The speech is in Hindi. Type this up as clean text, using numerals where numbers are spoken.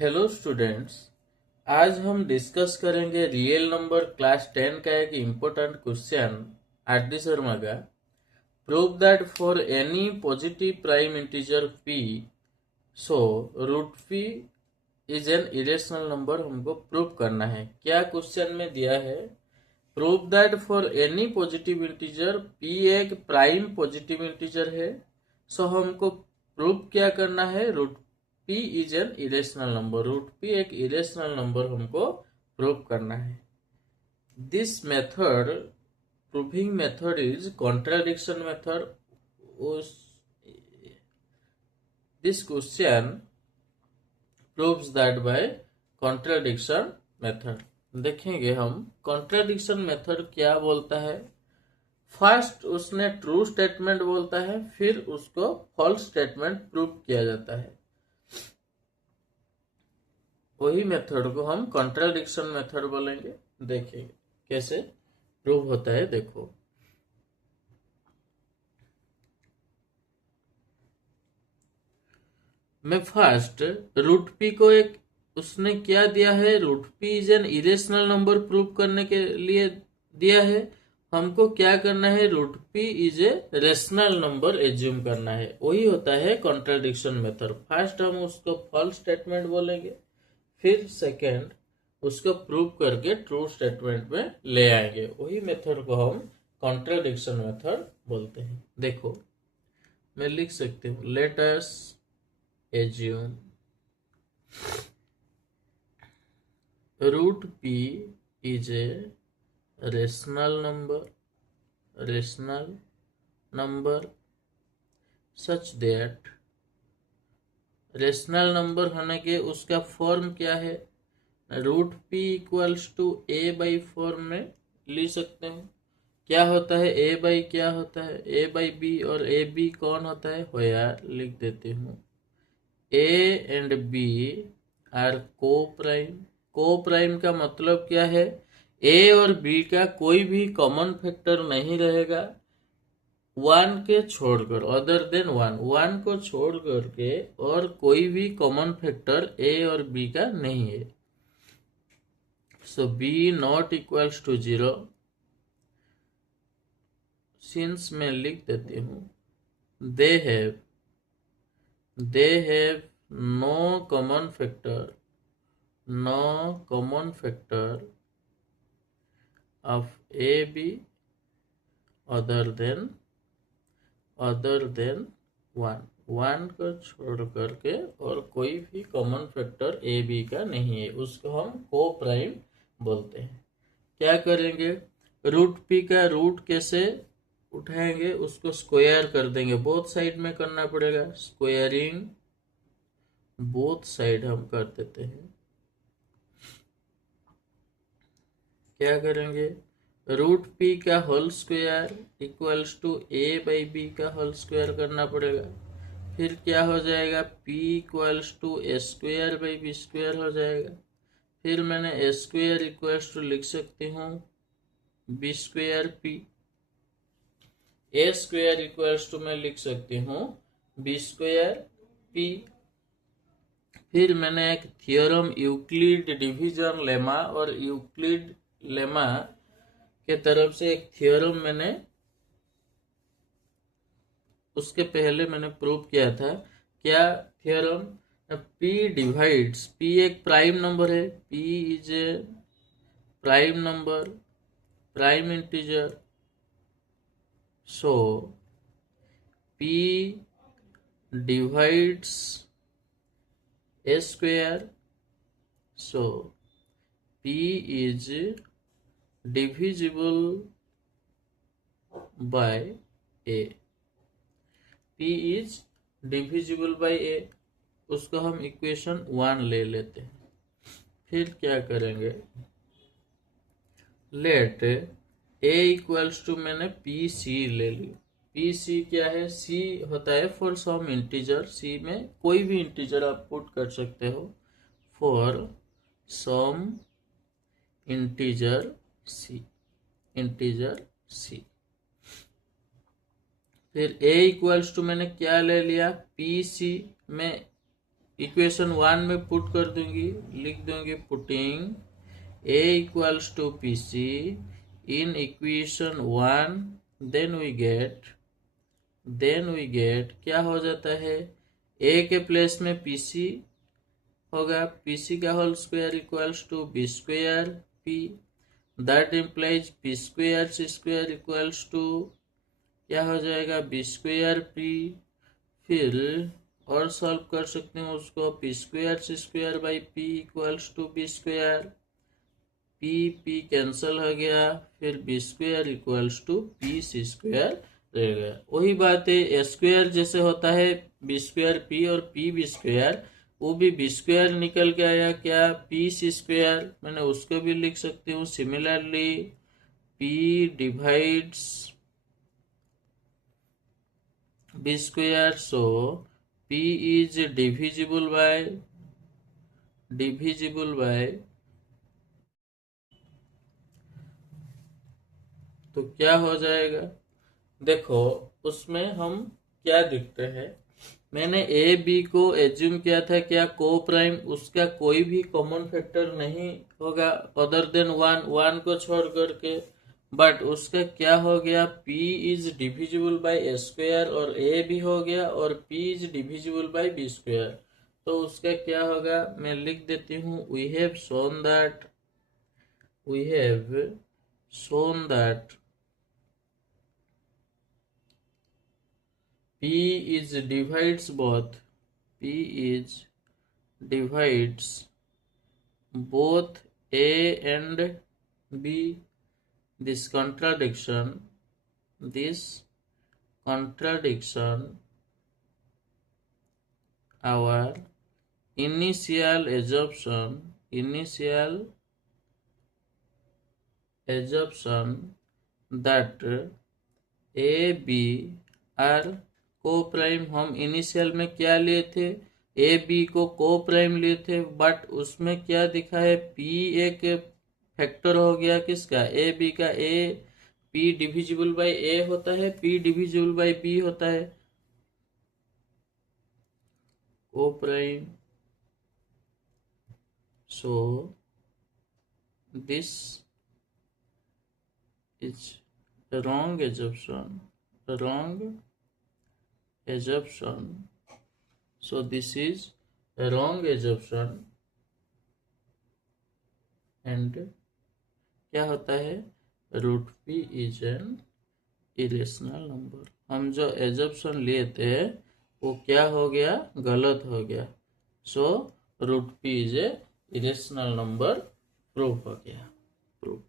Hello students. आज हम डिस्कस करेंगे रियल नंबर क्लास 10 का एक इम्पोर्टेंट क्वेश्चन आरडी शर्मा का। Prove that for any positive prime integer p so root p is an irrational number हमको प्रूव करना है। क्या क्वेश्चन में दिया है? Prove that for any positive integer p एक प्राइम पॉजिटिव इंटीजर है। सो हमको प्रूव क्या करना है? Root p is an irrational number. Root p एक इरेशनल नंबर हमको प्रूव करना है। This method, proving method is contradiction method. उस this question proves that bye contradiction method. देखेंगे हम कॉन्ट्राडिक्शन मेथड क्या बोलता है। फर्स्ट उसने ट्रू स्टेटमेंट बोलता है, फिर उसको फॉल्स स्टेटमेंट प्रूव किया जाता है। वही मेथड को हम कॉन्ट्राडिक्शन मेथड बोलेंगे। देखेंगे कैसे प्रूव होता है। देखो, मैं फर्स्ट रूट पी को एक उसने क्या दिया है, root P is an irrational number prove करने के लिए दिया है। हमको क्या करना है? Root P is a rational number assume करना है। वही होता है कॉन्ट्राडिक्शन मेथड। फर्स्ट हम उसको फॉल्स स्टेटमेंट बोलेंगे, फिर सेकेंड उसको प्रूव करके ट्रू स्टेटमेंट में ले आएंगे। वही मेथड को हम कॉन्ट्राडिक्शन मेथड बोलते हैं। देखो, मैं लिख सकती हूँ, let us assume root p is a rational number such that rational number होने के उसका फॉर्म क्या है? Root p equals to a by form में ले सकते हैं। क्या होता है a बाई, क्या होता है a बाई b, और a b कौन होता है? वेयर लिख देती हूँ, a एंड b आर को प्राइम। को प्राइम का मतलब क्या है? a और b का कोई भी कॉमन फैक्टर नहीं रहेगा वन के छोड़कर, अदर देन वन। वन को छोड़ करके और कोई भी कॉमन फैक्टर a और b का नहीं है। So b not equals to 0। Since मैं लिख देती हूँ, they have no common factor of a b other than one को छोड़ करके और कोई भी कॉमन फैक्टर ए बी का नहीं है। उसको हम को प्राइम बोलते हैं। क्या करेंगे? रूट पी का रूट कैसे उठाएंगे? उसको स्क्वायर कर देंगे, बोथ साइड में करना पड़ेगा। स्क्वायरिंग बोथ साइड हम कर देते हैं। क्या करेंगे? रूट पी का whole square equals to A by B का होल स्क्वायर करना पड़ेगा। फिर क्या हो जाएगा? p equals to A square by B square हो जाएगा। फिर मैंने ए स्क्वायर इक्वल्स टू लिख सकती हूँ B square P. A square equals to मैं लिख सकती हूँ बी स्क्वायर पी। फिर मैंने एक थियोरम यूक्लिड डिवीजन लेमा और यूक्लिड लेमा के तरफ से एक थियोरम मैंने उसके पहले मैंने प्रूव किया था। क्या थियोरम? p डिवाइड्स, p एक प्राइम नंबर है, p is A prime number, prime integer. So p divides a square. So p is divisible bye a। p is divisible bye a, उसको हम इक्वेशन 1 ले लेते हैं। फिर क्या करेंगे? लेट a इक्वल्स टू, मैंने पी सी ले ली। पी सी क्या है? c होता है फॉर सम इंटीजर। c में कोई भी इंटीजर आप पुट कर सकते हो। फॉर सम इंटीजर c, फिर a इक्वल्स टू मैंने क्या ले लिया? पी सी में इक्वेशन 1 में पुट कर दूंगी, लिख दूंगी putting a equals to pc in equation 1, then we get क्या हो जाता है, a के प्लेस में pc होगा, pc का whole square equals to b square p, that implies p square c square equals to क्या हो जाएगा, b स्क्वायर p। फिर और सॉल्व कर सकते हैं उसको, p square c square by p equals to b square, p cancel हो गया, फिर b square equals to p c square रहेगा। वही बात है, a स्क्वायर जैसे होता है b स्क्वायर p और p b स्क्वायर, वो भी b स्क्वायर निकल के आया क्या, p c स्क्वायर, मैंने उसको भी लिख सकती हूँ। Similarly p divides b square, so p is divisible bye तो क्या हो जाएगा, देखो उसमें हम क्या दिखते हैं, मैंने ए बी को एज्यूम किया था क्या को प्राइम, उसका कोई भी कॉमन फैक्टर नहीं होगा अदर देन वन को छोड़ करके, बट उसका क्या हो गया, p is divisible by A square और a भी हो गया, और p is divisible by b square, तो उसका क्या होगा, मैं लिख देती हूँ, we have shown that p is divides both a and b. This contradiction our initial assumption that a b are को प्राइम, हम इनिशियल में क्या लिए थे, ए बी को को प्राइम लिए थे, बट उसमें क्या दिखा है, पी एक फैक्टर हो गया किसका, ए बी का, ए पी डिविजिबल बाय ए होता है, पी डिविजिबल बाय बी होता है, को prime, so this is wrong assumption, so this is a wrong assumption, and क्या होता है, root p is an irrational number, हम जो assumption लिए थे वो क्या हो गया, गलत हो गया, so root p is a irrational number proof हो गया, प्रूफ।